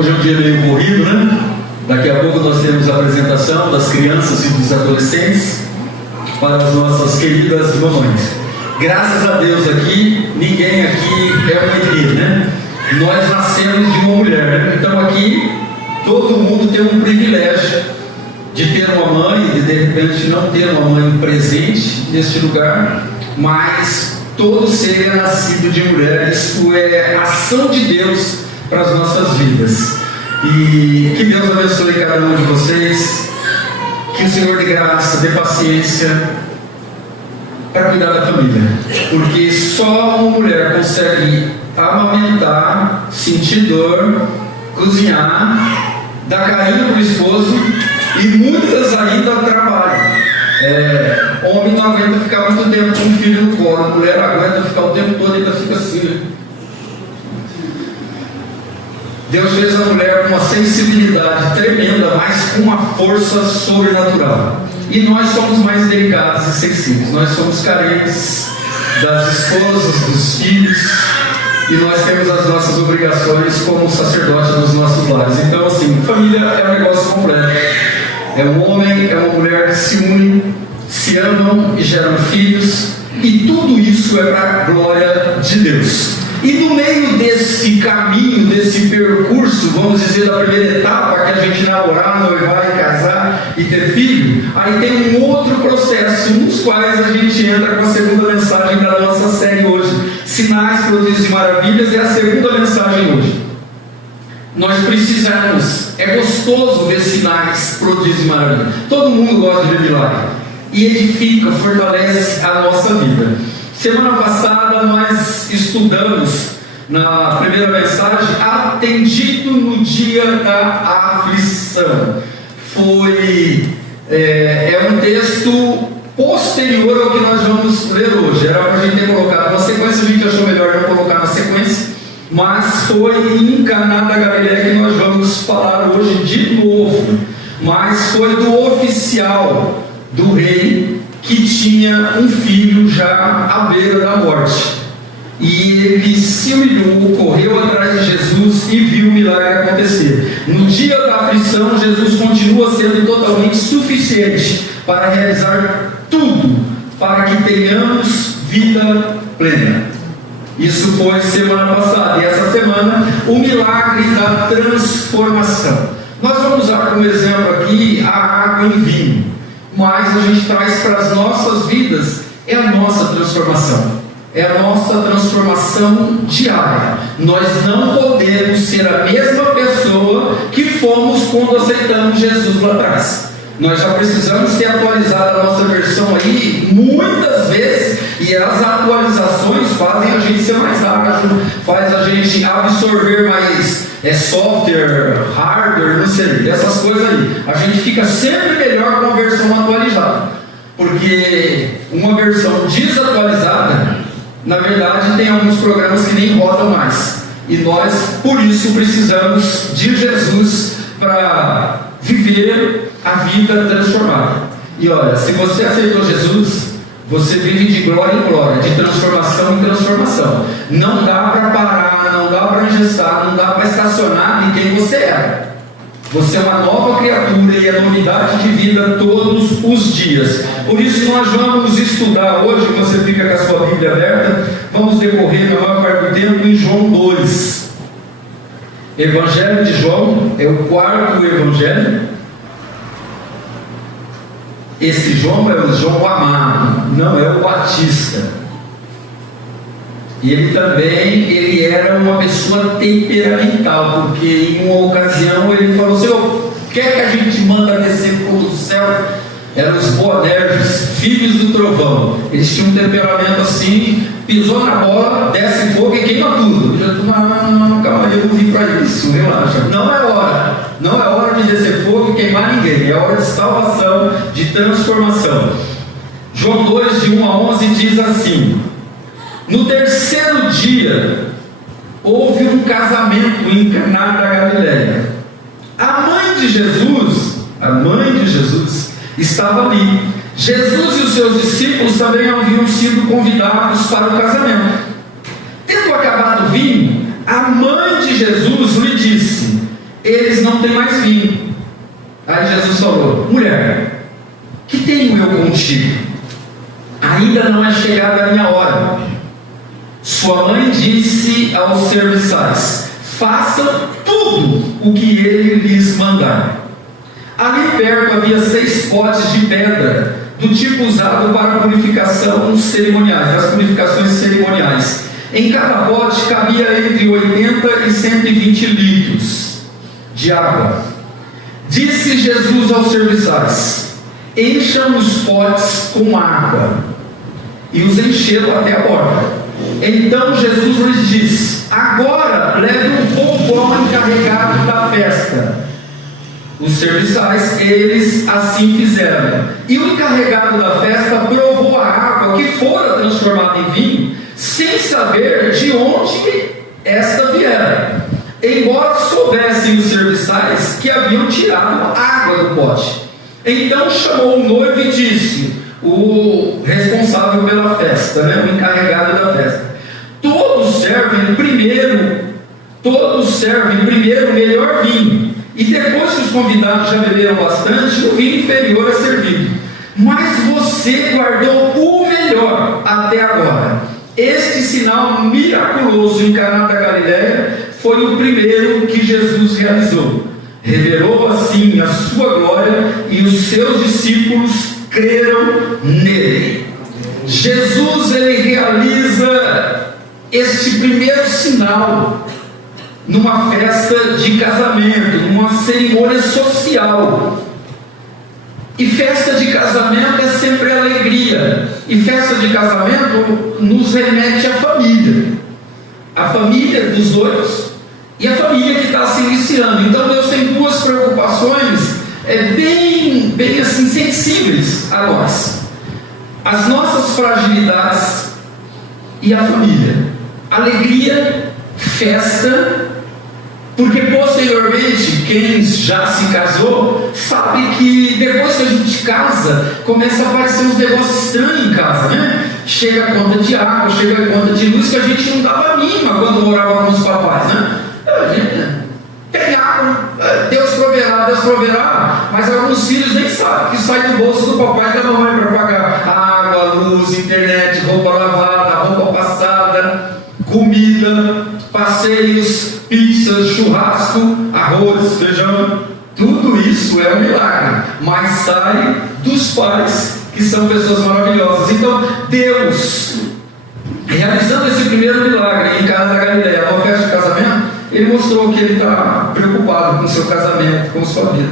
Hoje é um dia meio corrido, né? Daqui a pouco nós temos a apresentação das crianças e dos adolescentes para as nossas queridas mamães. Graças a Deus aqui, ninguém aqui é uma ET, né? Nós nascemos de uma mulher, né? Então aqui todo mundo tem um privilégio de ter uma mãe e de repente não ter uma mãe presente neste lugar, mas todo ser é nascido de mulher. Isso é ação de Deus para as nossas vidas. E que Deus abençoe cada um de vocês, que o Senhor dê graça, dê paciência para cuidar da família, porque só uma mulher consegue amamentar, sentir dor, cozinhar, dar carinho para o esposo, e muitas ainda trabalham. Homem não aguenta ficar muito tempo com um filho no colo, a mulher aguenta ficar o tempo todo e ainda fica assim, né? Deus fez a mulher com uma sensibilidade tremenda, mas com uma força sobrenatural. E nós somos mais delicados e sensíveis. Nós somos carentes das esposas, dos filhos, e nós temos as nossas obrigações como sacerdote nos nossos lares. Então, assim, família é um negócio completo. É um homem, é uma mulher que se unem, se amam e geram filhos, e tudo isso é para a glória de Deus. E no meio desse caminho, desse percurso, vamos dizer, da primeira etapa, que a gente namorar, noivar e casar e ter filho, aí tem um outro processo, nos quais a gente entra com a segunda mensagem da nossa série hoje. Sinais, prodígios e maravilhas é a segunda mensagem hoje. Nós precisamos, é gostoso ver sinais, prodígios e maravilhas. Todo mundo gosta de ver milagre. E edifica, fortalece a nossa vida. Semana passada nós estudamos na primeira mensagem, atendido no dia da aflição. É um texto posterior ao que nós vamos ler hoje. Era para a gente ter colocado na sequência, a gente achou melhor não colocar na sequência, mas foi em Caná da Galileia que nós vamos falar hoje de novo. Mas foi do oficial do rei que tinha um filho já à beira da morte, e ele se humilhou, correu atrás de Jesus e viu o milagre acontecer. No dia da aflição, Jesus continua sendo totalmente suficiente para realizar tudo, para que tenhamos vida plena. Isso foi semana passada, e essa semana o milagre da transformação. Nós vamos usar como exemplo aqui a água em vinho, mas a gente traz para as nossas vidas é a nossa transformação, é a nossa transformação diária. Nós não podemos ser a mesma pessoa que fomos quando aceitamos Jesus lá atrás. Nós já precisamos ter atualizado a nossa versão aí muitas vezes, e as atualizações fazem a gente ser mais ágil, faz a gente absorver mais software, hardware, não sei, essas coisas aí. A gente fica sempre melhor com a versão atualizada, porque uma versão desatualizada, na verdade, tem alguns programas que nem rodam mais, e nós, por isso, precisamos de Jesus para viver a vida transformada. E olha, se você aceitou Jesus, você vive de glória em glória, de transformação em transformação. Não dá para parar, não dá para engessar, não dá para estacionar em quem você era. Você é uma nova criatura e é novidade de vida todos os dias. Por isso nós vamos estudar hoje, você fica com a sua Bíblia aberta, vamos decorrer na maior parte do tempo em João 2. Evangelho de João é o quarto evangelho. Esse João é o João amado, não é o Batista. E ele era uma pessoa temperamental, porque em uma ocasião ele falou: Senhor, quer que a gente manda descer fogo do céu? Eram os Boanerges, filhos do trovão. Eles tinham um temperamento assim, pisou na bola, desce fogo e queima tudo. Eu já estou, não, calma aí, eu não vim para isso, relaxa. Não é hora de descer fogo e queimar ninguém, é hora de salvação, de transformação. João 2, de 1 a 11 diz assim: no terceiro dia houve um casamento em Caná da Galileia. A mãe de Jesus estava ali. Jesus e os seus discípulos também haviam sido convidados para o casamento. Tendo acabado o vinho, a mãe de Jesus lhe disse: eles não têm mais vinho. Aí Jesus falou: mulher, que tenho eu contigo? Ainda não é chegada a minha hora. Sua mãe disse aos serviçais: façam tudo o que ele lhes mandar. Ali perto havia 6 potes de pedra, do tipo usado para purificação cerimoniais, as purificações cerimoniais. Em cada pote cabia entre 80 e 120 litros de água. Disse Jesus aos serviçais: encham os potes com água. E os encheram até a borda. Então Jesus lhes disse: agora leve um pouco ao encarregado da festa. Os serviçais, eles assim fizeram. E o encarregado da festa provou a água que fora transformada em vinho, sem saber de onde esta viera, embora soubessem os serviçais que haviam tirado água do pote. Então chamou o noivo e disse, o responsável pela festa, o encarregado da festa: todos servem primeiro o melhor vinho, e depois que os convidados já beberam bastante, o vinho inferior é servido. Mas você guardou o melhor até agora. Este sinal miraculoso em Caná da Galileia foi o primeiro que Jesus realizou. Revelou assim a sua glória, e os seus discípulos creram nele. Jesus, ele realiza este primeiro sinal numa festa de casamento, numa cerimônia social. E festa de casamento é sempre alegria. E festa de casamento nos remete à família dos noivos e a família que está se iniciando. Então Deus tem 2 preocupações bem assim, sensíveis a nós: as nossas fragilidades e a família. Alegria, festa. Porque posteriormente, quem já se casou sabe que depois que a gente casa, começa a aparecer uns negócios estranhos em casa, Chega a conta de água, chega a conta de luz que a gente não dava mínima quando morava com os papais, Tem água, Deus proverá, mas alguns filhos nem sabem que sai do bolso do papai e da mamãe para pagar água, luz, internet, roupa lavada, roupa passada, comida, passeios, pizzas, churrasco, arroz, feijão. Tudo isso é um milagre, mas sai dos pais, que são pessoas maravilhosas. Então Deus, realizando esse primeiro milagre em Caná da Galileia, uma festa de casamento, ele mostrou que ele está preocupado com o seu casamento, com a sua vida.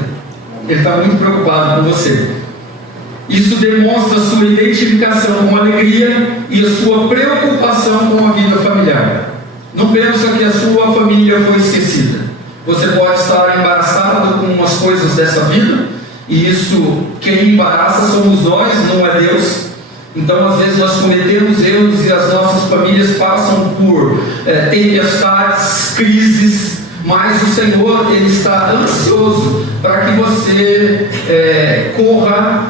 Ele está muito preocupado com você. Isso demonstra a sua identificação com a alegria e a sua preocupação com a vida familiar. Não pensa que a sua família foi esquecida. Você pode estar embaraçado com as coisas dessa vida, e isso, quem embaraça somos nós, não é Deus. Então às vezes nós cometemos erros e as nossas famílias passam por tempestades, crises, mas o Senhor, ele está ansioso para que você corra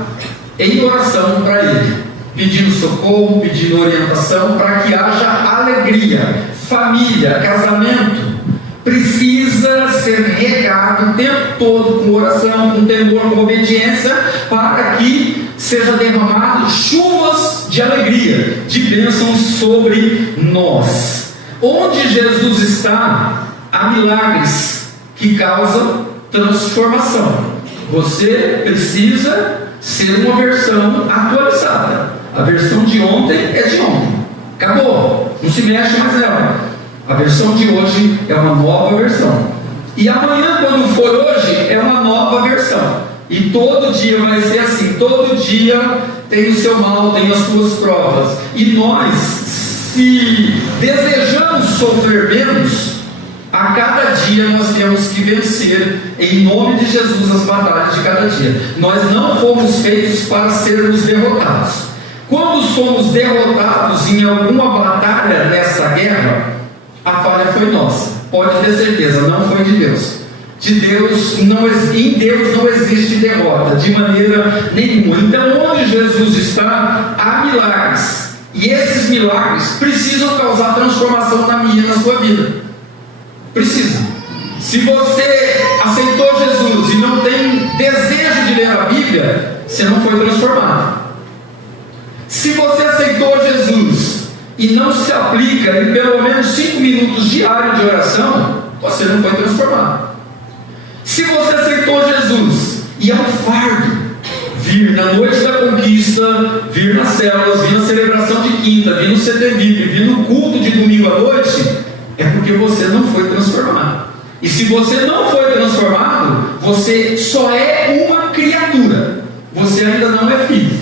em oração para Ele, pedindo socorro, pedindo orientação, para que haja alegria. Família, casamento, precisa ser regado o tempo todo com oração, com temor, com obediência, para que seja derramado chuvas de alegria, de bênçãos sobre nós. Onde Jesus está, há milagres que causam transformação. Você precisa ser uma versão atualizada. A versão de ontem é de ontem, acabou, não se mexe mais nela. A versão de hoje é uma nova versão, e amanhã, quando for hoje, é uma nova versão. E todo dia vai ser assim. Todo dia tem o seu mal, tem as suas provas. E nós, se desejamos sofrer menos, a cada dia nós temos que vencer, em nome de Jesus, as batalhas de cada dia. Nós não fomos feitos para sermos derrotados. Quando somos derrotados em alguma batalha nessa guerra, a falha foi nossa. Pode ter certeza, não foi de Deus. Em Deus não existe derrota, de maneira nenhuma. Então, onde Jesus está, há milagres. E esses milagres precisam causar transformação na minha e na sua vida. Precisa. Se a Bíblia, você não foi transformado. Se você aceitou Jesus e não se aplica em pelo menos 5 minutos diários de oração, você não foi transformado. Se você aceitou Jesus e é um fardo vir na noite da conquista, vir nas células, vir na celebração de quinta, vir no CTVIP, vir no culto de domingo à noite, é porque você não foi transformado. E se você não foi transformado, você só é uma criatura, você ainda não é filho.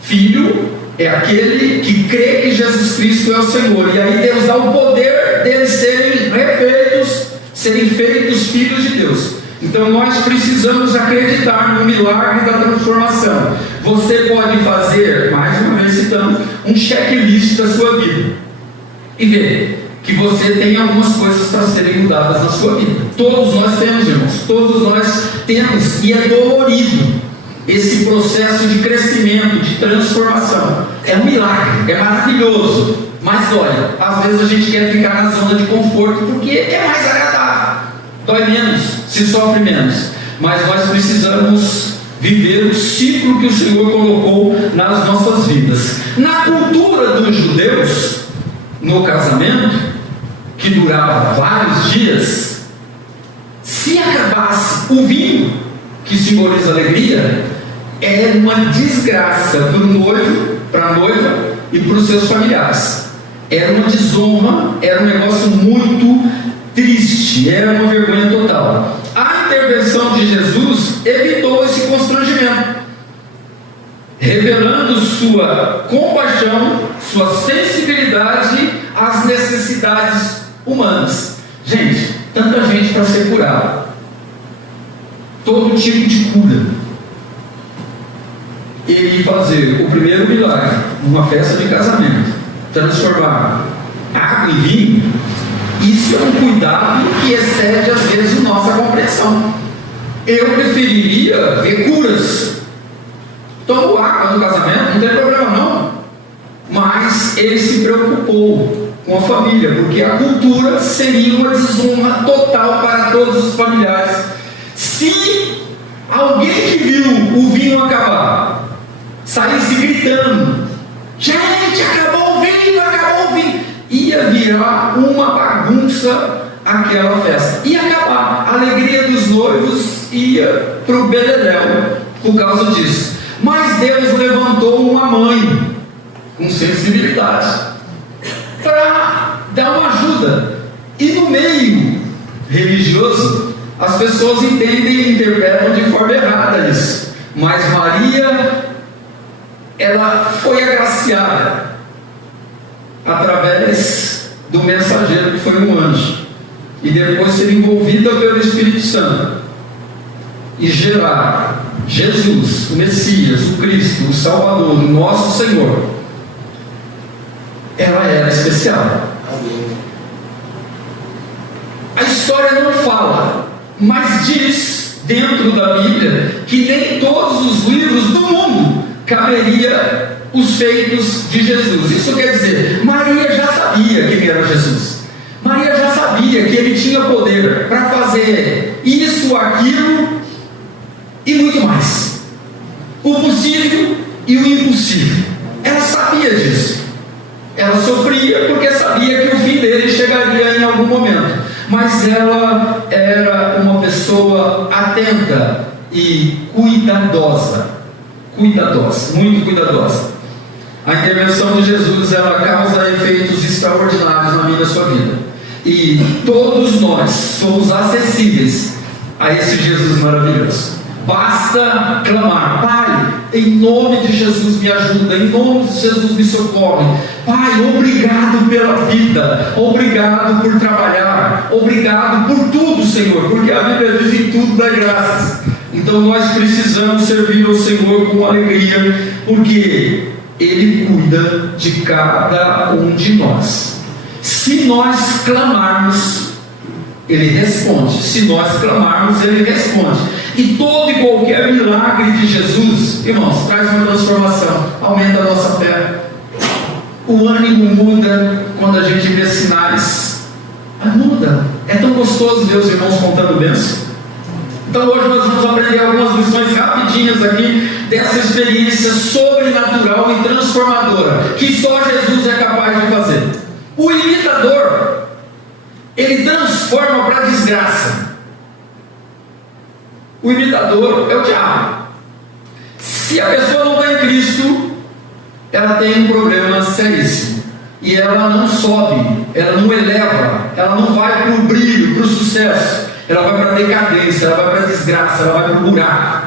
Filho é aquele que crê que Jesus Cristo é o Senhor, e aí Deus dá o poder deles serem refeitos, serem feitos filhos de Deus. Então nós precisamos acreditar no milagre da transformação. Você pode fazer, mais uma vez citando, um checklist da sua vida e ver que você tem algumas coisas para serem mudadas na sua vida. Todos nós temos, irmãos, todos nós temos, e é dolorido esse processo de crescimento, de transformação. É um milagre, é maravilhoso, mas olha, às vezes a gente quer ficar na zona de conforto porque é mais agradável, dói menos, se sofre menos, mas nós precisamos viver o ciclo que o Senhor colocou nas nossas vidas. Na cultura dos judeus, no casamento, que durava vários dias, se acabasse o vinho, que simboliza alegria, era uma desgraça para o noivo, para a noiva e para os seus familiares. Era uma desonra, era um negócio muito triste, era uma vergonha total. A intervenção de Jesus evitou esse constrangimento, revelando sua compaixão, sua sensibilidade às necessidades humanas. Gente, tanta gente para ser curada, todo tipo de cura. Ele fazer o primeiro milagre, uma festa de casamento, transformar água em vinho, isso é um cuidado que excede às vezes a nossa compreensão. Eu preferiria ver curas. Tomo água no casamento, não tem problema não, mas ele se preocupou com a família, porque a cultura seria uma desonra total para todos os familiares. Se alguém que viu o vinho acabar saísse gritando: gente, acabou o vinho, ia virar uma bagunça aquela festa, ia acabar, a alegria dos noivos ia para o beleléu por causa disso. Mas Deus levantou uma mãe com sensibilidade para dar uma ajuda. E no meio religioso, as pessoas entendem e interpretam de forma errada isso. Mas Maria, ela foi agraciada através do mensageiro que foi um anjo, e depois ser envolvida pelo Espírito Santo e gerar Jesus, o Messias, o Cristo, o Salvador, o nosso Senhor. Ela era especial. A história não fala, mas diz dentro da Bíblia que nem todos os livros do mundo caberia os feitos de Jesus. Isso quer dizer, Maria já sabia quem era Jesus. Maria já sabia que ele tinha poder para fazer isso, aquilo e muito mais, o possível e o impossível. Ela sabia disso. Ela sofria porque sabia que o fim dele chegaria em algum momento, mas ela era uma pessoa atenta e cuidadosa, muito cuidadosa. A intervenção de Jesus, ela causa efeitos extraordinários na minha e sua vida, e todos nós somos acessíveis a esse Jesus maravilhoso. Basta clamar: Pai, em nome de Jesus me ajuda, em nome de Jesus me socorre. Pai, obrigado pela vida, obrigado por trabalhar, obrigado por tudo, Senhor, porque a Bíblia diz: em tudo dá graças. Então nós precisamos servir ao Senhor com alegria, porque Ele cuida de cada um de nós. Se nós clamarmos, Ele responde. Se nós clamarmos, Ele responde. E todo e qualquer milagre de Jesus, irmãos, traz uma transformação, aumenta a nossa fé. O ânimo muda quando a gente vê sinais. Muda. É tão gostoso ver os irmãos contando bênção, Então hoje nós vamos aprender algumas lições rapidinhas aqui dessa experiência sobrenatural e transformadora que só Jesus é capaz de fazer. O imitador, ele transforma para a desgraça. O imitador é o diabo. Se a pessoa não está em Cristo, ela tem um problema seríssimo. E ela não sobe, ela não eleva, ela não vai para o brilho, para o sucesso. Ela vai para a decadência, ela vai para a desgraça, ela vai para o buraco.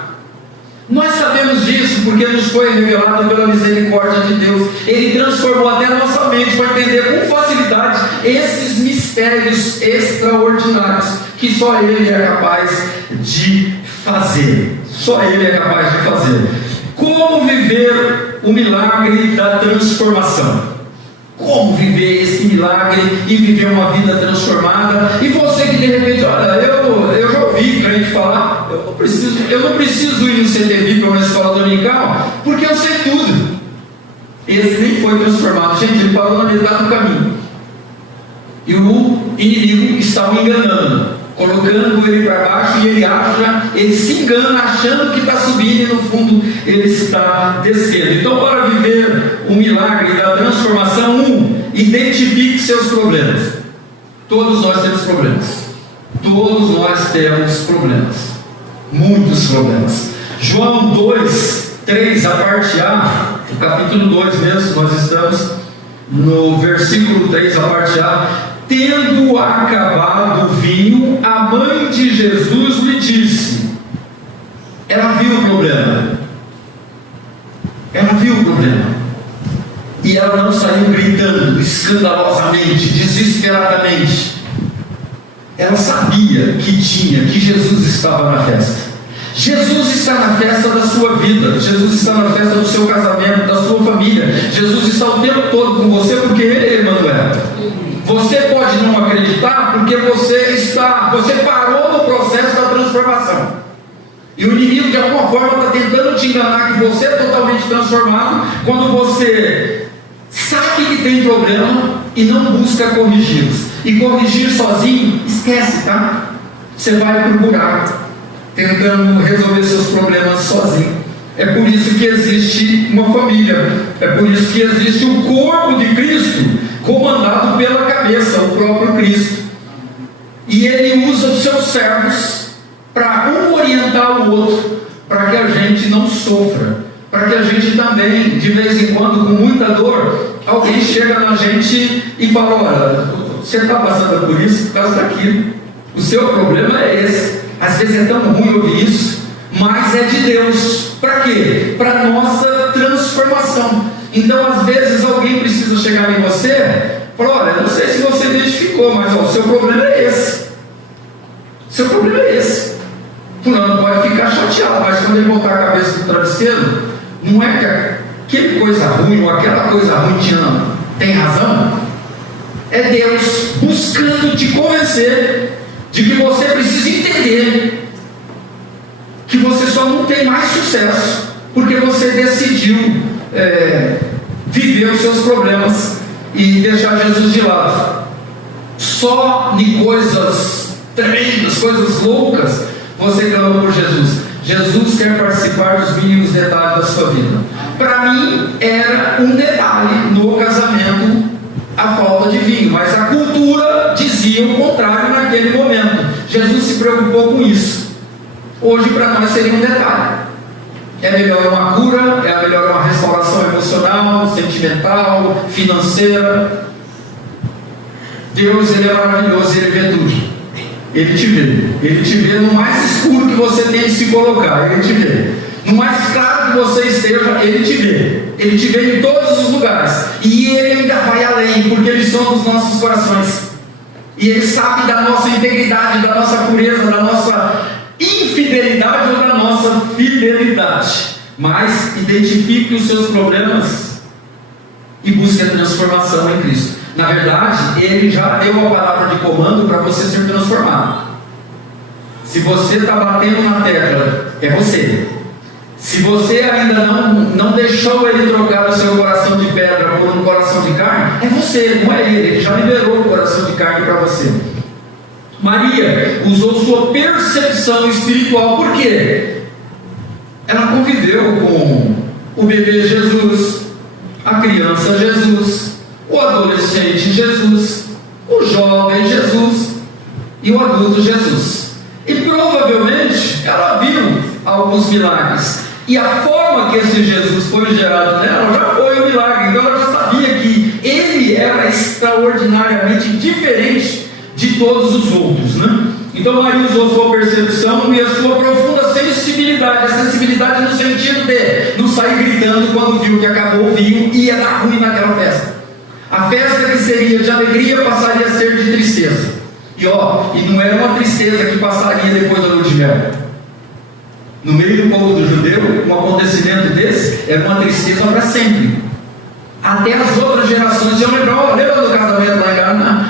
Nós sabemos disso porque nos foi revelado pela misericórdia de Deus. Ele transformou até a nossa mente para entender com facilidade esses mistérios extraordinários que só Ele é capaz de fazer. Só Ele é capaz de fazer. Como viver o milagre da transformação? Como viver esse milagre e viver uma vida transformada? E você que de repente, olha, eu já ouvi crente falar, eu não preciso ir no CTV para uma escola dominical, porque eu sei tudo. Esse nem foi transformado. Gente, ele parou na metade do caminho. E o inimigo está o enganando, colocando ele para baixo, e ele se engana achando que está subindo, e no fundo ele está descendo. Então, para viver o milagre da transformação, identifique seus problemas. Todos nós temos problemas. Todos nós temos problemas. Muitos problemas. João 2, 3, a parte A, o capítulo 2 mesmo, nós estamos no versículo 3, a parte A. Tendo acabado o vinho, a mãe de Jesus lhe disse. Ela viu o problema. Ela viu o problema. E ela não saiu gritando escandalosamente, desesperadamente. Ela sabia que Jesus estava na festa. Jesus está na festa da sua vida. Jesus está na festa do seu casamento, da sua família. Jesus está o tempo todo com você, porque Ele é Emmanuel. Você pode não acreditar porque você parou no processo da transformação. E o inimigo de alguma forma está tentando te enganar que você é totalmente transformado, quando você sabe que tem problema e não busca corrigi-los. E corrigir sozinho, esquece, tá? Você vai para o buraco, tentando resolver seus problemas sozinho. É por isso que existe uma família. É por isso que existe o corpo de Cristo, comandado pela cabeça, o próprio Cristo. E Ele usa os seus servos para um orientar o outro, para que a gente não sofra, para que a gente também, de vez em quando, com muita dor, alguém chega na gente e fala: olha, você está passando por isso por causa daquilo, o seu problema é esse. Às vezes é tão ruim ouvir isso, mas é de Deus. Para quê? Para a nossa transformação. Então, às vezes, alguém precisa chegar em você e falar: olha, não sei se você identificou, mas o seu problema é esse. O seu problema é esse. Fulano pode ficar chateado, mas quando ele botar a cabeça no travesseiro, não é que aquela coisa ruim ou aquela coisa ruim tem razão. É Deus buscando te convencer de que você precisa entender que você só não tem mais sucesso porque você decidiu viver os seus problemas e deixar Jesus de lado. Só em coisas tremendas, coisas loucas, você clama por Jesus. Jesus quer participar dos mínimos detalhes da sua vida. Para mim era um detalhe no casamento a falta de vinho, mas a cultura dizia o contrário naquele momento. Jesus se preocupou com isso. Hoje para nós seria um detalhe. É melhor uma cura, é melhor uma restauração emocional, sentimental, financeira. Deus, Ele é maravilhoso, Ele vê tudo. Ele te vê no mais escuro que você tem de se colocar, Ele te vê. No mais claro que você esteja, Ele te vê em todos os lugares. E Ele ainda vai além, porque Ele sonda os nossos corações. E Ele sabe da nossa integridade, da nossa pureza, da nossa infidelidade ou da nossa fidelidade. Mas identifique os seus problemas e busque a transformação em Cristo. Na verdade, Ele já deu a palavra de comando para você ser transformado. Se você está batendo na tecla, é você. Se você ainda não deixou Ele trocar o seu coração de pedra por um coração de carne, é você, não é Ele. Ele já liberou o coração de carne para você. Maria usou sua percepção espiritual. Por quê? Ela conviveu com o bebê Jesus, a criança Jesus, o adolescente Jesus, o jovem Jesus e o adulto Jesus. E provavelmente ela viu alguns milagres. E a forma que esse Jesus foi gerado nela já foi um milagre. Então ela já sabia que ele era extraordinariamente diferente de todos os outros, né? Então Maria usou sua percepção e a sua profunda sensibilidade. A sensibilidade no sentido de não sair gritando quando viu que acabou o vinho e ia dar ruim naquela festa. A festa que seria de alegria passaria a ser de tristeza. E não era uma tristeza que passaria depois da lua de mel. No meio do povo do judeu, um acontecimento desse era uma tristeza para sempre. Até as outras gerações iam lembrar. Lembra do casamento lá em Canaã?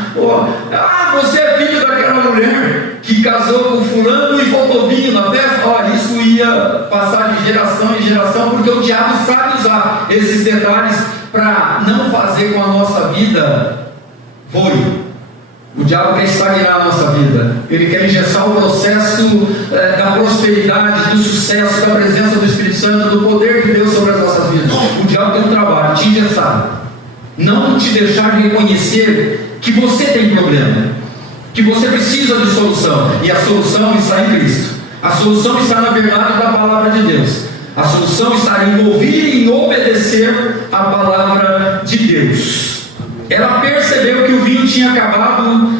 Você é filho daquela mulher que casou com fulano e faltou vinho na festa. Isso ia passar de geração em geração, porque o diabo sabe usar esses detalhes para não fazer com a nossa vida voe. O diabo quer estagnar a nossa vida. Ele quer engessar o processo da prosperidade, do sucesso, da presença do Espírito Santo, do poder de Deus sobre as nossas vidas. O diabo tem um trabalho, te engessar, não te deixar de reconhecer que você tem problema, que você precisa de solução. E a solução está em Cristo. A solução está na verdade da palavra de Deus. A solução está em ouvir e em obedecer a palavra de Deus. Ela percebeu que o vinho tinha acabado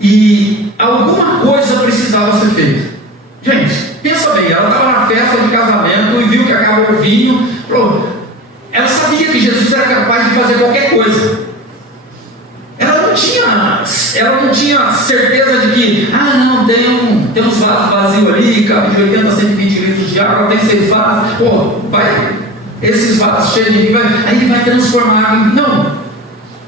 e alguma coisa precisava ser feita. Gente, pensa bem, ela estava na festa de casamento e viu que acabou o vinho. Ela sabia que Jesus era capaz de fazer qualquer coisa. Ela não tinha certeza de que, tem uns vasos vazios ali, cabe de 80 a 120 litros de água, tem 6 vasos, esses vasos cheios de vinho, aí ele vai transformar água em... Não.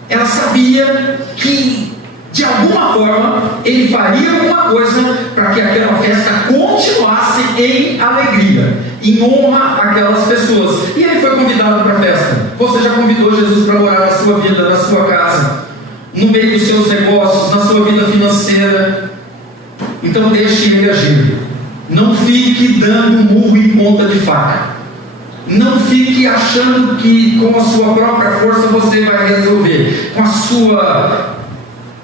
Ela sabia que, de alguma forma, ele faria alguma coisa para que aquela festa continuasse em alegria, em honra àquelas pessoas. E ele foi convidado para a festa. Você já convidou Jesus para morar na sua vida, na sua casa, no meio dos seus negócios, na sua vida financeira. Então deixe ele agir. Não fique dando murro em ponta de faca. Não fique achando que com a sua própria força você vai resolver. Com a sua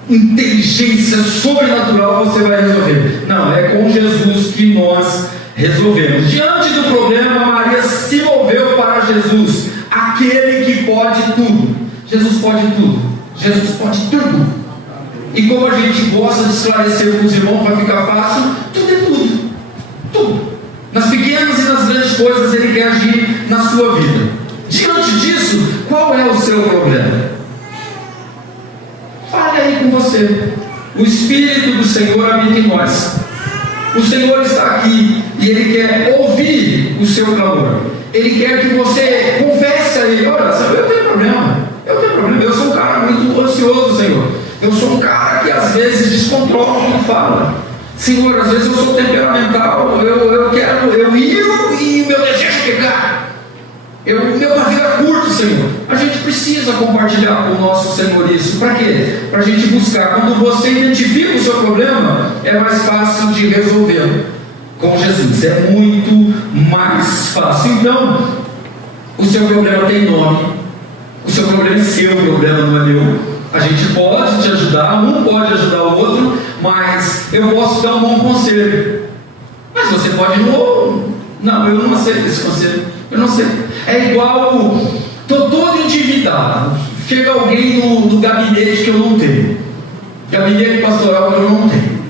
inteligência sobrenatural você vai resolver. Não, é com Jesus que nós resolvemos. Diante do problema, Maria se moveu para Jesus, aquele que pode tudo. Jesus pode tudo. Jesus pode tudo. E como a gente gosta de esclarecer com os irmãos para ficar fácil, tudo é tudo. Tudo. Nas pequenas e nas grandes coisas Ele quer agir na sua vida. Diante disso, qual é o seu problema? Fale aí com você. O Espírito do Senhor habita em nós. O Senhor está aqui e Ele quer ouvir o seu clamor. Ele quer que você confesse a Ele: olha, eu tenho problema, eu sou um cara muito ansioso, Senhor. Eu sou um cara que às vezes descontrola o que fala. Senhor, às vezes eu sou temperamental, eu iro e o meu desejo é pegar. Meu barriga é curto, Senhor. A gente precisa compartilhar com o nosso Senhor isso. Para quê? Para a gente buscar. Quando você identifica o seu problema, é mais fácil de resolvê-lo com Jesus. É muito mais fácil. Então, o seu problema tem nome. O seu problema é seu problema, não é meu. A gente pode te ajudar, um pode ajudar o outro, mas eu posso dar um bom conselho. Mas você pode não, eu não aceito esse conselho. Eu não sei. É igual, estou todo endividado. Chega alguém no gabinete que eu não tenho. Gabinete pastoral que eu não tenho.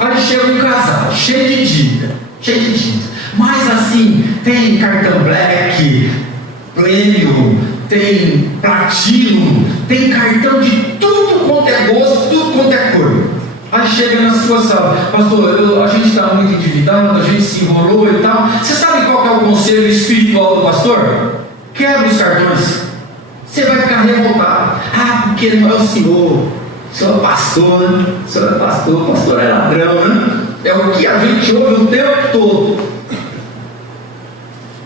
Aí chega um casal, cheio de dívida. Mas assim, tem cartão black, prêmio, tem platino, tem cartão de tudo quanto é gosto, tudo quanto é cor. Aí chega na sua sala: pastor, a gente está muito endividado, a gente se enrolou e tal. Você sabe qual é o conselho espiritual do pastor? Quebra os cartões. Você vai ficar revoltado. Porque não é o senhor é pastor, né? O senhor é pastor, o pastor é ladrão, né? É o que a gente ouve o tempo todo.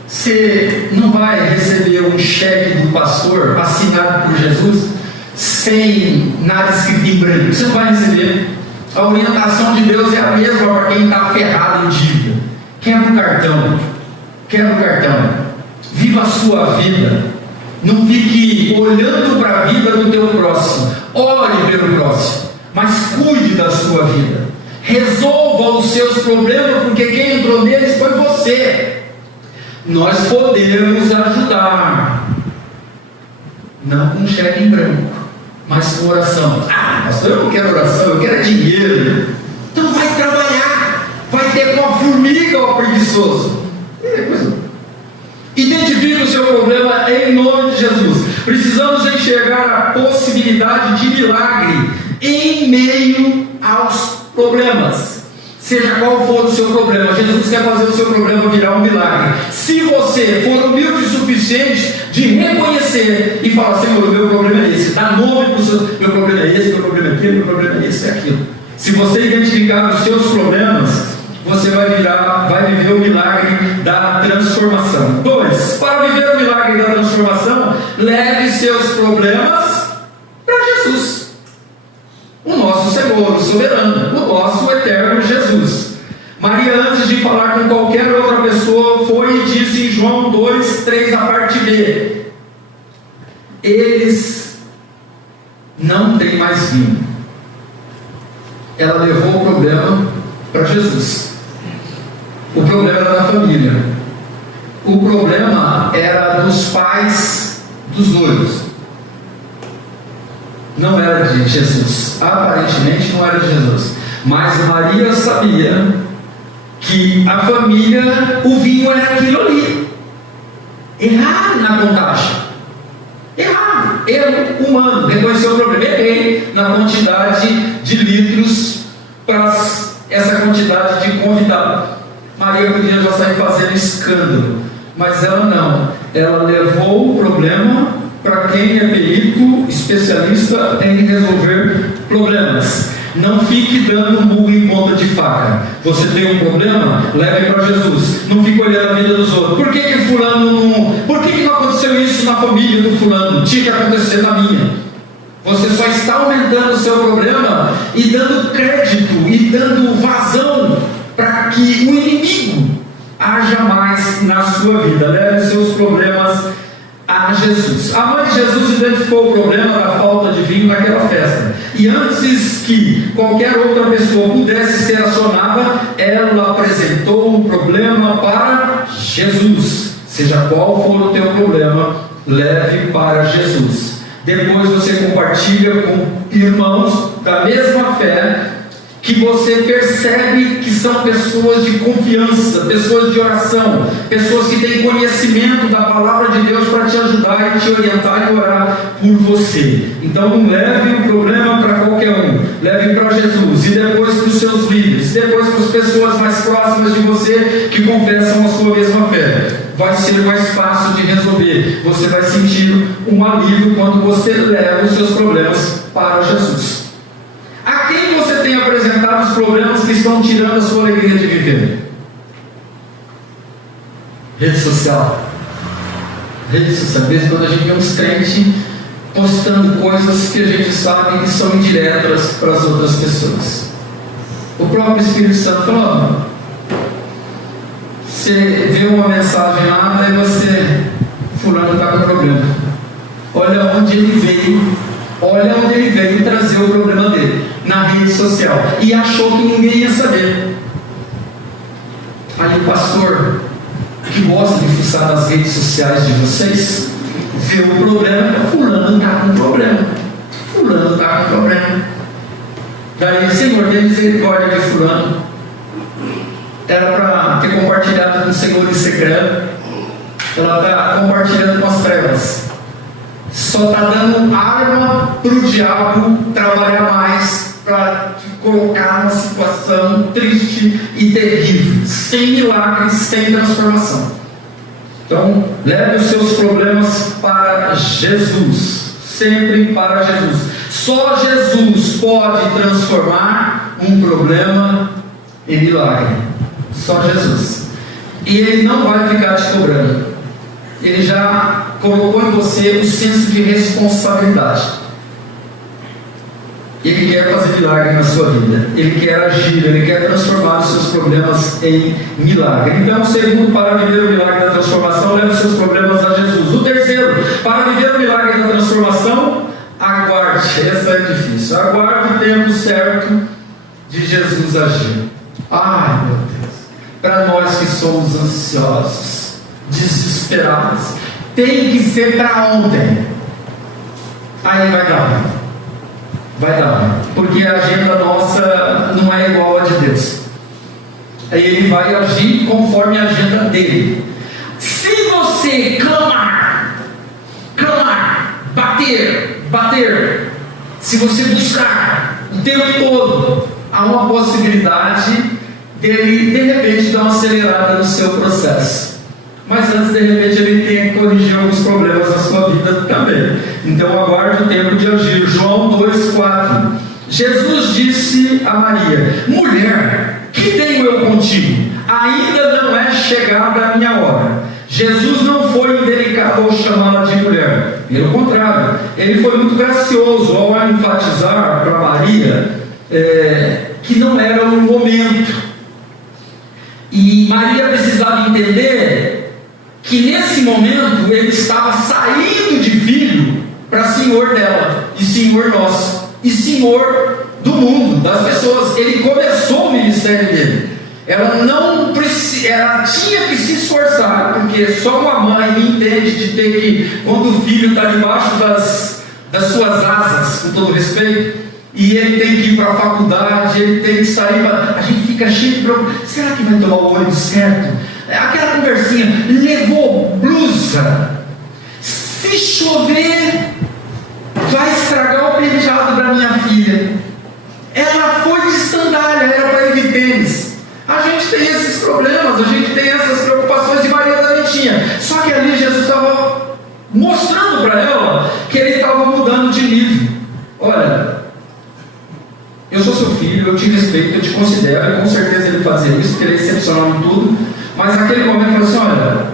Você não vai receber um cheque do pastor assinado por Jesus sem nada escrito em branco. Você não vai receber. A orientação de Deus é a mesma para quem está ferrado em dívida. Quebra o cartão. Quebra o cartão. Viva a sua vida. Não fique olhando para a vida do teu próximo. Ore pelo próximo, mas cuide da sua vida. Resolva os seus problemas, porque quem entrou neles foi você. Nós podemos ajudar, não com cheque em branco, mas com oração. Pastor, eu não quero oração, eu quero dinheiro. Então vai trabalhar, vai ter com a formiga, ó preguiçoso. Identifique o seu problema em nome de Jesus. Precisamos enxergar a possibilidade de milagre em meio aos problemas. Seja qual for o seu problema, Jesus quer fazer o seu problema virar um milagre. Se você for humilde o suficiente de reconhecer e falar: Senhor, o meu problema é esse, dá nome para o seu, meu problema é esse, meu problema é aquilo, meu problema é esse, é aquilo. Se você identificar os seus problemas, você vai viver o milagre da transformação. 2. Para viver o milagre da transformação, leve seus problemas para Jesus, o nosso Senhor, o soberano, o nosso eterno Jesus. Maria, antes de falar com qualquer outra pessoa, foi e disse em João 2:3, a parte B: eles não têm mais vinho. Ela levou o problema para Jesus. O problema era da família. O problema era dos pais dos noivos. Não era de Jesus. Aparentemente não era de Jesus. Mas Maria sabia que a família, o vinho era aquilo ali. Errado na contagem. Errado. Erro humano. Reconheceu o problema. Errei na quantidade de litros para essa quantidade de convidado. Maria podia já sair fazendo escândalo, mas ela não. Ela levou o problema para quem é perito, especialista em resolver problemas. Não fique dando murro em ponta de faca. Você tem um problema? Leve para Jesus. Não fique olhando a vida dos outros. Por que fulano não... Por que não aconteceu isso na família do fulano? Tinha que acontecer na minha. Você só está aumentando o seu problema e dando crédito e dando vazão para que o inimigo haja mais na sua vida. Leve seus problemas a Jesus. A mãe de Jesus identificou o problema da falta de vinho naquela festa, e antes que qualquer outra pessoa pudesse ser acionada, ela apresentou o problema para Jesus. Seja qual for o teu problema, leve para Jesus. Depois você compartilha com irmãos da mesma fé, que você percebe que são pessoas de confiança, pessoas de oração, pessoas que têm conhecimento da palavra de Deus para te ajudar e te orientar e orar por você. Então não leve o problema para qualquer um, leve para Jesus, e depois para os seus líderes, depois para as pessoas mais próximas de você que confessam a sua mesma fé. Vai ser mais fácil de resolver. Você vai sentir um alívio quando você leva os seus problemas para Jesus. A quem você tem apresentado os problemas que estão tirando a sua alegria de viver? Rede social. Rede social. Às vezes quando a gente vê uns crentes postando coisas que a gente sabe que são indiretas para as outras pessoas. O próprio Espírito Santo falou: você vê uma mensagem lá, daí você, fulano está com problema. Olha onde ele veio trazer o problema dele, na rede social, e achou que ninguém ia saber. Aí o pastor, que gosta de fuçar nas redes sociais de vocês, vê o problema, fulano está com problema. Daí: Senhor, tem misericórdia de fulano. Era para ter compartilhado com o Senhor em secreto. Ela está compartilhando com as trevas. Só está dando arma para o diabo trabalhar mais, para te colocar numa situação triste e terrível, sem milagres, sem transformação. Então, leve os seus problemas para Jesus, sempre para Jesus. Só Jesus pode transformar um problema em milagre. Só Jesus. E Ele não vai ficar te cobrando. Ele já colocou em você o senso de responsabilidade. Ele quer fazer milagre na sua vida, Ele quer agir, Ele quer transformar os seus problemas em milagre. Então, o segundo, para viver o milagre da transformação, leve os seus problemas a Jesus. O terceiro, para viver o milagre da transformação, aguarde. Essa é difícil. Aguarde o tempo certo de Jesus agir. Ai, meu Deus, para nós que somos ansiosos, desesperados, tem que ser para ontem. Aí vai dar. Vai dar, porque a agenda nossa não é igual a de Deus. Aí Ele vai agir conforme a agenda dele. Se você clamar, bater, se você buscar o tempo todo, há uma possibilidade dele, de repente, dar uma acelerada no seu processo. Mas antes, de repente, ele tem que corrigir alguns problemas na sua vida também. Então aguarde o tempo de agir. João 2,4. Jesus disse a Maria: mulher, que tenho eu contigo? Ainda não é chegada a minha hora. Jesus não foi indelicado ao chamá-la de mulher. Pelo contrário, ele foi muito gracioso ao enfatizar para Maria que não era o momento. E Maria precisava entender que nesse momento ele estava saindo de filho para Senhor dela, e Senhor nosso, e Senhor do mundo, das pessoas. Ele começou o ministério dele. Ela tinha que se esforçar, porque só uma mãe entende de ter que, quando o filho está debaixo das suas asas, com todo respeito, e ele tem que ir para a faculdade, ele tem que sair, a gente fica cheio de preocupação. Será que vai tomar o ônibus certo? Aquela conversinha, levou blusa, se chover vai estragar o penteado da minha filha. Ela foi de sandália, era para ir de tênis. A gente tem esses problemas, a gente tem essas preocupações, e Maria também tinha. Só que ali Jesus estava mostrando para ela que ele estava mudando de nível. Olha, eu sou seu filho, eu te respeito, eu te considero, e com certeza ele fazia isso, porque ele é excepcional em tudo. Mas naquele momento ele falou assim: olha,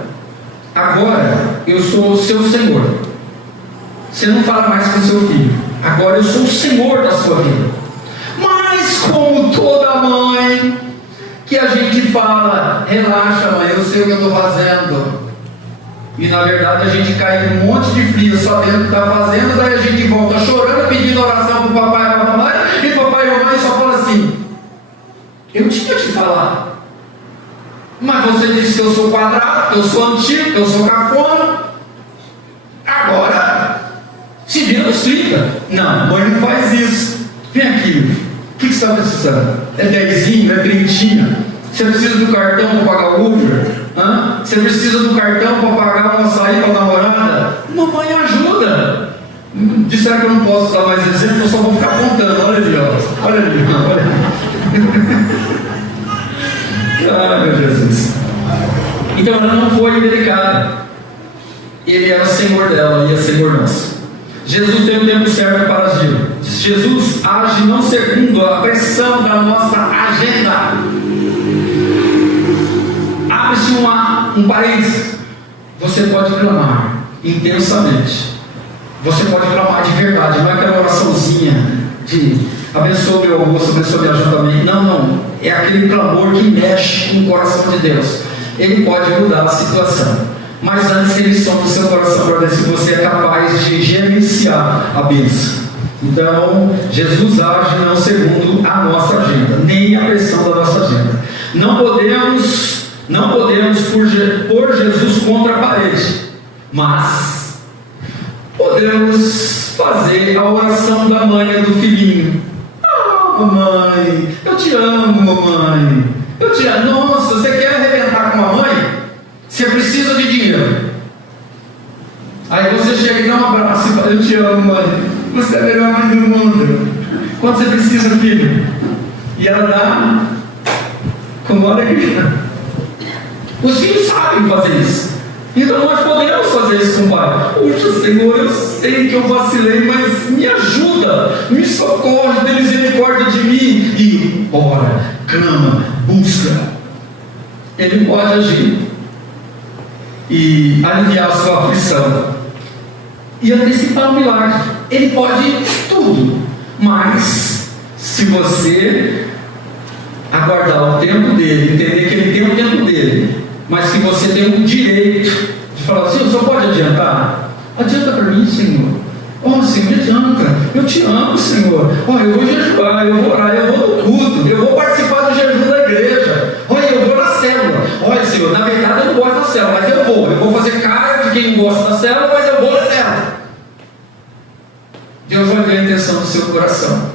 agora eu sou o seu Senhor. Você não fala mais com o seu filho. Agora eu sou o Senhor da sua vida. Mas como toda mãe, que a gente fala: relaxa, mãe, eu sei o que eu estou fazendo. E na verdade a gente cai num monte de frio sabendo o que está fazendo. Daí a gente volta chorando, pedindo oração para o papai e para a mamãe. E papai e a mamãe só falam assim: eu tinha que te falar. Mas você disse que eu sou quadrado, que eu sou antigo, que eu sou cafona. Agora, se vira nos 30. Não, mãe não faz isso. Vem aqui, o que você está precisando? É 10, é 30? Você precisa do cartão para pagar o Uber? Você precisa do cartão para pagar um açaí para a namorada? Mamãe ajuda. Disseram que eu não posso dar mais exemplo, eu só vou ficar apontando. Olha ali, ó. Olha ali, olha ali. Ah, meu Jesus. Então ela não foi indelicada. Ele era Senhor dela e é Senhor nosso. Jesus tem o tempo certo para agir. Jesus age não segundo a pressão da nossa agenda. Abre-se um parênteses. Você pode clamar intensamente. Você pode clamar de verdade. Não é aquela oraçãozinha de abençoa meu almoço, abençoa minha janta também. Não. É aquele clamor que mexe com o coração de Deus. Ele pode mudar a situação. Mas antes ele sonda o seu coração para ver se você é capaz de gerenciar a bênção. Então, Jesus age não segundo a nossa agenda, nem a pressão da nossa agenda. Não podemos pôr Jesus contra a parede, mas podemos fazer a oração da mãe do filhinho. Mamãe, eu te amo, mamãe. Eu te amo. Nossa, você quer arrebentar com a mãe? Você precisa de dinheiro. Aí você chega e dá um abraço e fala: eu te amo, mãe. Você é a melhor mãe do mundo. Quanto você precisa, filho? E ela dá com alegria. Os filhos sabem fazer isso. Então nós podemos fazer isso com o Pai. Puxa, Senhor, eu sei que eu vacilei, mas me ajuda, me socorre, tem misericórdia de mim. E ora, clama, busca. Ele pode agir e aliviar a sua aflição e antecipar o milagre. Ele pode tudo. Mas, se você aguardar o tempo dele, entender que ele tem o tempo dele, mas que você tem o direito de falar assim: o senhor pode adiantar? Adianta para mim, Senhor. Oh, Senhor, adianta. Eu te amo, Senhor. Oh, eu vou jejuar, eu vou orar, eu vou no culto, eu vou participar do jejum da igreja. Olha, eu vou na célula. Olha, Senhor, na verdade eu não gosto da célula, mas eu vou fazer cara de quem não gosta da célula, mas eu vou na célula. Deus vai ver a intenção do seu coração.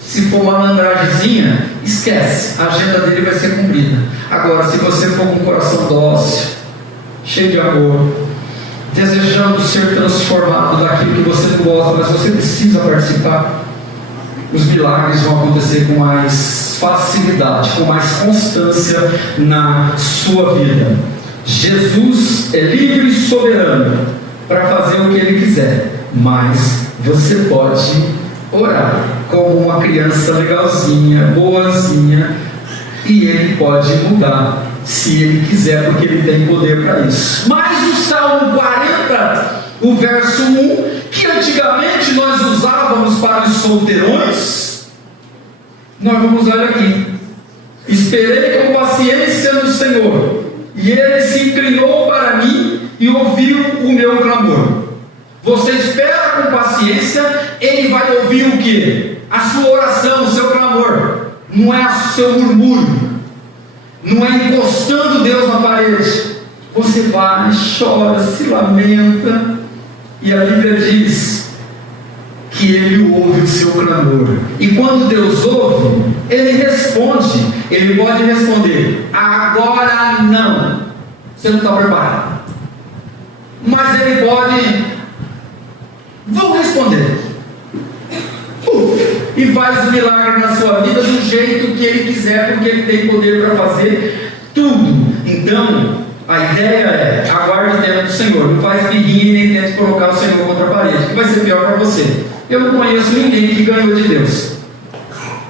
Se for uma malandragemzinha, esquece, a agenda dele vai ser cumprida. Agora, se você for com um coração dócil, cheio de amor, desejando ser transformado daquilo que você não gosta, mas você precisa participar, os milagres vão acontecer com mais facilidade, com mais constância na sua vida. Jesus é livre e soberano para fazer o que ele quiser, mas você pode orar como uma criança legalzinha, boazinha, e ele pode mudar se ele quiser, porque ele tem poder para isso. Mas o Salmo 40, o verso 1, que antigamente nós usávamos para os solteirões, nós vamos olhar aqui: esperei com paciência no Senhor, e ele se inclinou para mim e ouviu o meu clamor. Você espera com paciência, ele vai ouvir o que? A sua oração, o seu clamor. Não é o seu murmúrio, não é encostando Deus na parede. Você vai, chora, se lamenta, e a Bíblia diz que ele ouve o seu clamor. E quando Deus ouve, ele responde. Ele pode responder: agora não, você não está preparado. Mas ele pode: vou responder. E faz o milagre na sua vida do jeito que ele quiser, porque ele tem poder para fazer tudo. Então, a ideia é: aguarde o tempo do Senhor. Não faz birrinha e nem tente colocar o Senhor contra a parede, que vai ser pior para você. Eu não conheço ninguém que ganhou de Deus.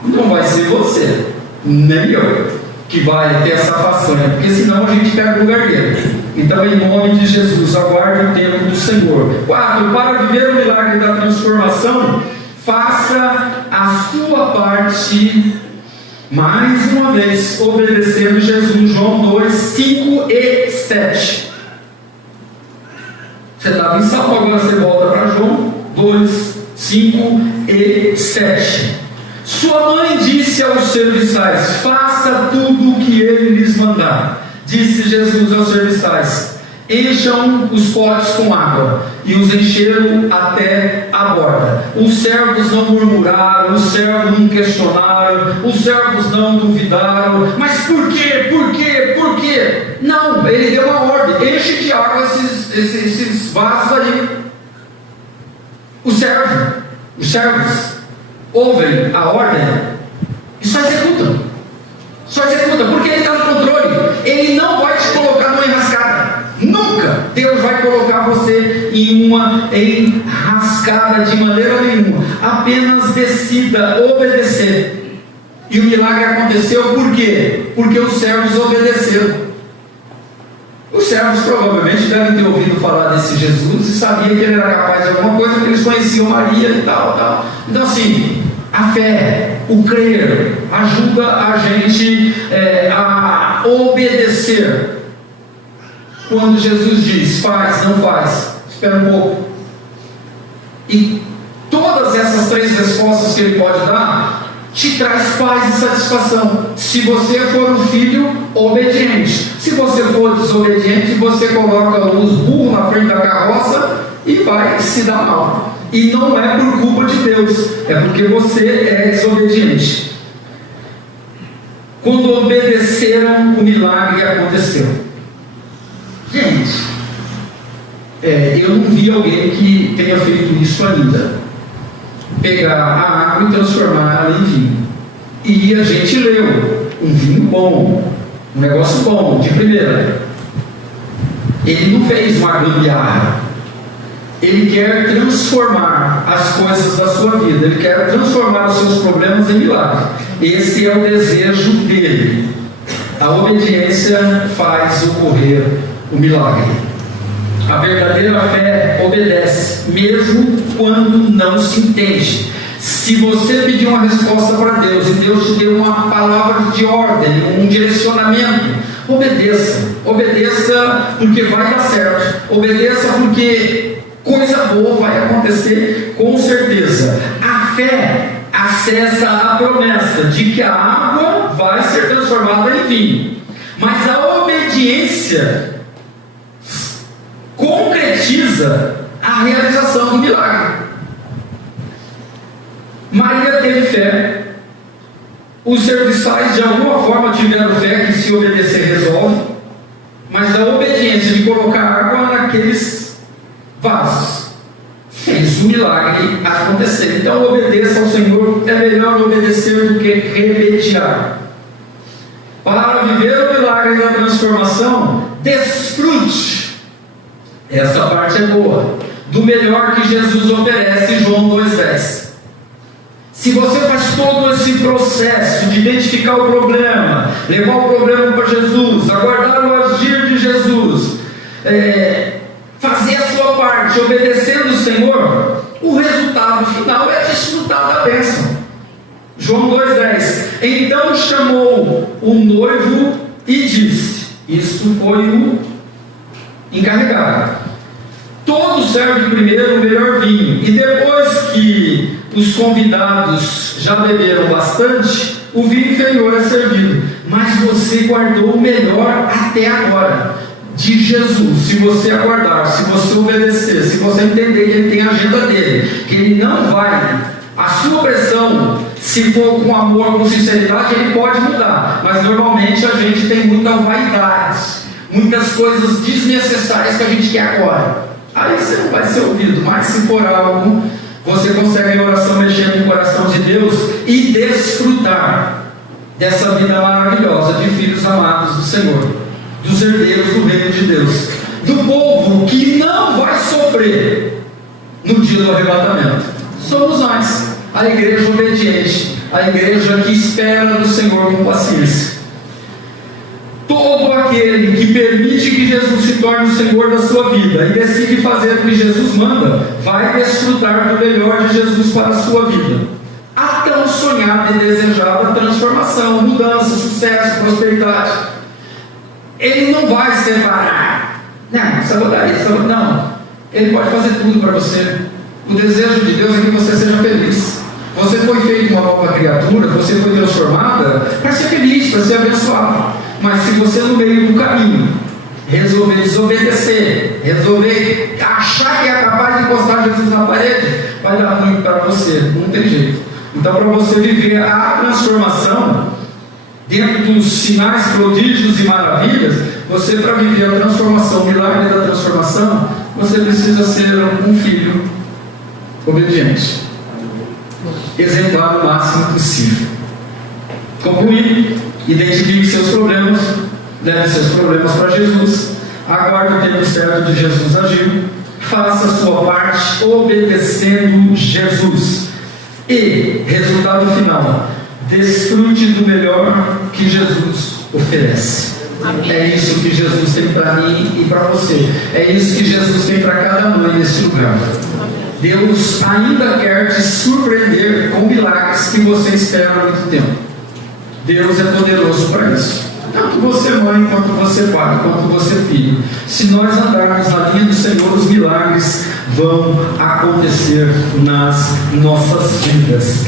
Não vai ser você, nem eu, que vai ter essa façanha, porque senão a gente pega o lugar dele. Então, em nome de Jesus, aguarde o tempo do Senhor. 4. Para viver o milagre da transformação, faça a sua parte, mais uma vez, obedecendo Jesus. João 2, 5 e 7. Você estava em Salmo, agora você volta para João 2, 5 e 7. Sua mãe disse aos serviçais: faça tudo o que ele lhes mandar. Disse Jesus aos serviçais: encham os potes com água. E os encheram até a borda. Os servos não murmuraram, os servos não questionaram, os servos não duvidaram. Mas por quê? Por quê? Por quê? Não, ele deu uma ordem: enche de água esses vasos aí. Os servos ouvem a ordem e só executam. Porque ele está no controle. Ele não vai te colocar numa enrascada. Nunca Deus vai colocar você em uma enrascada de maneira nenhuma. Apenas decida obedecer. E o milagre aconteceu por quê? Porque os servos obedeceram. Os servos provavelmente devem ter ouvido falar desse Jesus e sabiam que ele era capaz de alguma coisa, porque eles conheciam Maria e tal. Então, assim, a fé, o crer, ajuda a gente a obedecer. Quando Jesus diz: faz, não faz, espera um pouco. E todas essas 3 respostas que ele pode dar te traz paz e satisfação. Se você for um filho obediente. Se você for desobediente, você coloca os burros na frente da carroça e vai se dar mal. E não é por culpa de Deus, é porque você é desobediente. Quando obedeceram, o milagre aconteceu. Gente, eu não vi alguém que tenha feito isso ainda. Pegar a água e transformar ela em vinho. E a gente leu: um vinho bom, um negócio bom, de primeira. Ele não fez uma gambiarra. Ele quer transformar as coisas da sua vida. Ele quer transformar os seus problemas em milagre. Esse é o desejo dele. A obediência faz ocorrer o milagre. A verdadeira fé obedece, mesmo quando não se entende. Se você pedir uma resposta para Deus e Deus te deu uma palavra de ordem, um direcionamento, obedeça. Obedeça porque vai dar certo. Obedeça porque coisa boa vai acontecer com certeza. A fé acessa a promessa de que a água vai ser transformada em vinho. Mas a obediência concretiza a realização do milagre. Maria teve fé, os serviçais de alguma forma tiveram fé que se obedecer resolve, mas a obediência de colocar água naqueles vasos fez o milagre acontecer. Então obedeça ao Senhor, é melhor obedecer do que remediar. Para viver o milagre da transformação, desfrute, essa parte é boa, do melhor que Jesus oferece, João 2,10. Se você faz todo esse processo de identificar o problema, levar o problema para Jesus, aguardar o agir de Jesus, fazer a sua parte, obedecendo o Senhor, o resultado final é desfrutar da bênção. João 2,10. Então chamou o noivo e disse, isso foi o encarregado, todos servem primeiro o melhor vinho, e depois que os convidados já beberam bastante, o vinho inferior é servido, mas você guardou o melhor até agora. De Jesus, se você aguardar, se você obedecer, se você entender que Ele tem a agenda dele, que Ele não vai, a sua pressão, se for com amor, com sinceridade, Ele pode mudar, mas normalmente a gente tem muita vaidade, muitas coisas desnecessárias que a gente quer agora. Aí você não vai ser ouvido, mas se for algo, você consegue em oração mexer no coração de Deus e desfrutar dessa vida maravilhosa de filhos amados do Senhor, dos herdeiros do reino de Deus, do povo que não vai sofrer no dia do arrebatamento. Somos nós, a igreja obediente, a igreja que espera do Senhor com paciência. Todo aquele que permite que Jesus se torne o Senhor da sua vida e decide fazer o que Jesus manda, vai desfrutar do melhor de Jesus para a sua vida. A tão sonhada e desejada transformação, mudança, sucesso, prosperidade. Ele não vai separar. Não. Ele pode fazer tudo para você. O desejo de Deus é que você seja feliz. Você foi feito uma nova criatura, você foi transformada para ser feliz, para ser abençoado. Mas se você no meio do caminho resolver desobedecer, resolver achar que é capaz de encostar Jesus na parede, vai dar ruim para você, não tem jeito. Então, para você viver a transformação dentro dos sinais, prodígios e maravilhas, você, para viver a transformação, o milagre da transformação, você precisa ser um filho obediente, exemplar o máximo possível. Concluir, identifique seus problemas, leve seus problemas para Jesus, aguarde o tempo certo de Jesus agir, faça a sua parte obedecendo Jesus, e, resultado final, desfrute do melhor que Jesus oferece. Amém. É isso que Jesus tem para mim e para você, é isso que Jesus tem para cada mãe nesse lugar. Deus ainda quer te surpreender com milagres que você espera há muito tempo. Deus é poderoso para isso. Tanto você mãe, quanto você pai, quanto você filho. Se nós andarmos na linha do Senhor, os milagres vão acontecer nas nossas vidas.